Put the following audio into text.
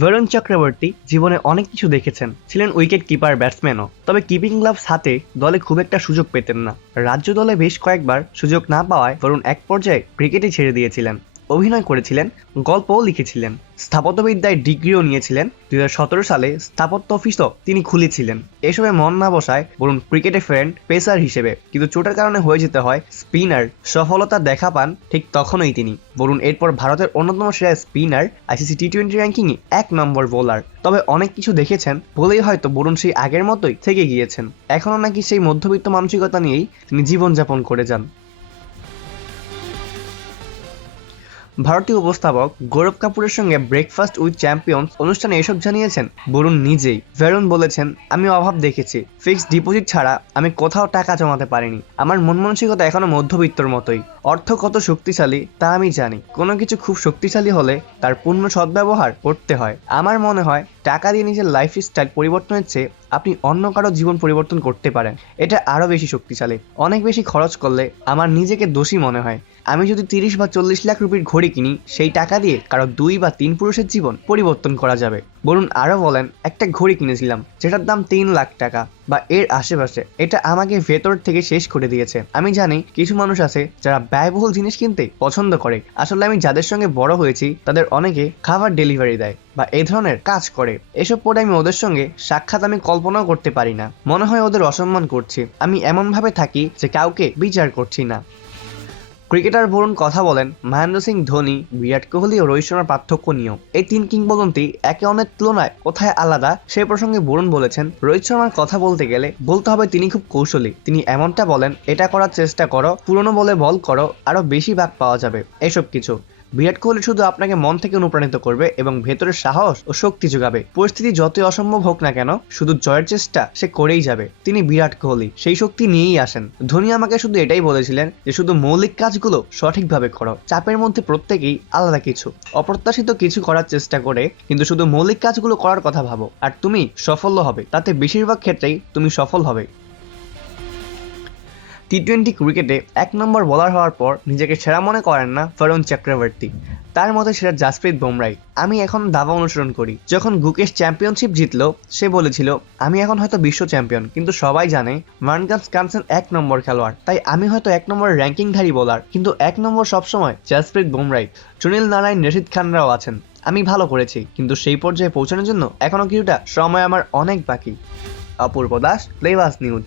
বরুণ চক্রবর্তী জীবনে অনেক কিছু দেখেছেন, ছিলেন উইকেট কিপার ব্যাটসম্যানও। তবে কিপিং গ্লাভস হাতে দলে খুব একটা সুযোগ পেতেন না। রাজ্য দলে বেশ কয়েকবার সুযোগ না পাওয়ায় বরুণ এক পর্যায়ে ক্রিকেটই ছেড়ে দিয়েছিলেন। অভিনয় করেছিলেন, গল্পও লিখেছিলেন, স্থাপত্যবিদ্যায় ডিগ্রিও নিয়েছিলেন। 2017 সালে স্থাপত্য অফিসও তিনি খুলেছিলেন। এসবে মন না বসায় বরুণ ক্রিকেটে ফেরেন পেসার হিসেবে, কিন্তু চোটের কারণে হয়ে যেতে হয় স্পিনার। সফলতা দেখা পান ঠিক তখনই তিনি। বরুণ এরপর ভারতের অন্যতম সেরা স্পিনার, আইসিসি টি-20 র্যাঙ্কিংয়ে 1 নম্বর বোলার। তবে অনেক কিছু দেখেছেন বলেই হয়তো বরুণ সেই আগের মতোই থেকে গিয়েছেন। এখনও নাকি সেই মধ্যবিত্ত মানসিকতা নিয়েই তিনি জীবনযাপন করে যান। ভারতীয় উপস্থাপক গৌরব কাপুরের সঙ্গে ব্রেকফাস্ট উইথ চ্যাম্পিয়ন্স অনুষ্ঠানে এসব জানিয়েছেন বরুণ নিজেই। ভেরন বলেছেন, আমি অভাব দেখেছি। ফিক্সড ডিপোজিট ছাড়া আমি কোথাও টাকা জমাতে পারিনি। আমার মন মানসিকতা এখনো মধ্যবিত্তর মতোই। অর্থ কত শক্তিশালী তা আমি জানি। কোনো কিছু খুব শক্তিশালী হলে তার পূর্ণ সদ্ব্যবহার করতে হয়। আমার মনে হয় টাকা দিয়ে নিজের লাইফস্টাইল পরিবর্তনের চেয়ে আপনি অন্য কারো জীবন পরিবর্তন করতে পারেন। এটা আরো বেশি শক্তিশালী। অনেক বেশি খরচ করলে আমার নিজেকে দোষী মনে হয়। আমি যদি 30 বা 40 লাখ রুপির ঘড়ি কিনি, সেই টাকা দিয়ে কারো 2 বা 3 পুরুষের জীবন পরিবর্তন করা যাবে। বরুণ আরো বলেন, একটা ঘড়ি কিনেছিলাম যেটার দাম 3 লাখ টাকা বা এর আশেপাশে। এটা আমাকে ভেতর থেকে শেষ করে দিয়েছে। আমি জানি কিছু মানুষ আছে যারা ব্যয়বহুল জিনিস কিনতে পছন্দ করে। আসলে আমি যাদের সঙ্গে বড় হয়েছি তাদের অনেকে খাবার ডেলিভারি দেয় বা এই ধরনের কাজ করে। এসব পরে আমি ওদের সঙ্গে সাক্ষাৎ আমি কল্পনাও করতে পারি না। মনে হয় ওদের অসম্মান করছি। আমি এমন ভাবে থাকি যে কাউকে বিচার করছি না। ক্রিকেটার বরুণ কথা বলেন মহেন্দ্র সিং ধোনি, বিরাট কোহলি ও রোহিত শর্মার পার্থক্য নিয়েও। এই তিন কিংবদন্তি একে অন্যের তুলনায় কোথায় আলাদা সে প্রসঙ্গে বরুণ বলেছেন, রোহিত শর্মার কথা বলতে গেলে বলতে হবে তিনি খুব কৌশলী। তিনি এমনটা বলেন, এটা করার চেষ্টা করো, পুরনো বলে বল করো, আরো বেশি ভাগ পাওয়া যাবে, এসব কিছু। বিরাট কোহলি শুধু আপনাকে মন থেকে অনুপ্রাণিত করবে এবং ভেতরের সাহস ও শক্তি যোগাবে। পরিস্থিতি যতই অসম্ভব হোক না কেন, শুধু জয়ের চেষ্টা সে করেই যাবে। তিনি বিরাট কোহলি, সেই শক্তি নিয়েই আসেন। ধোনি আমাকে শুধু এটাই বলেছিলেন যে শুধু মৌলিক কাজগুলো সঠিকভাবে করো। চাপের মধ্যে প্রত্যেকেই আলাদা কিছু, অপ্রত্যাশিত কিছু করার চেষ্টা করে, কিন্তু শুধু মৌলিক কাজগুলো করার কথা ভাবো আর তুমি সফল হবে। তাতে বেশিরভাগ ক্ষেত্রেই তুমি সফল হবে। টি-20 ক্রিকেটে 1 নম্বর বোলার হওয়ার পর নিজেকে সেরা মনে করেন না বরুণ চক্রবর্তী। তার মতে সেরা জাসপ্রীত বুমরাই। আমি এখন দাবা অনুসরণ করি। যখন গুকেশ চ্যাম্পিয়নশিপ জিতলো, সে বলেছিল, আমি এখন হয়তো বিশ্ব চ্যাম্পিয়ন, কিন্তু সবাই জানে মানকাস কানসেন 1 নম্বর খেলোয়াড়, তাই আমি হয়তো 1 নম্বর র্যাঙ্কিংধারী বোলার, কিন্তু 1 নম্বর সবসময় জাসপ্রীত বুমরাই। সুনীল নারায়ণ, রশিদ খানরাও আছেন। আমি ভালো করেছি, কিন্তু সেই পর্যায়ে পৌঁছানোর জন্য এখনো কিছুটা সময় আমার অনেক বাকি। অপূর্ব দাস, প্লেবাস নিউজ।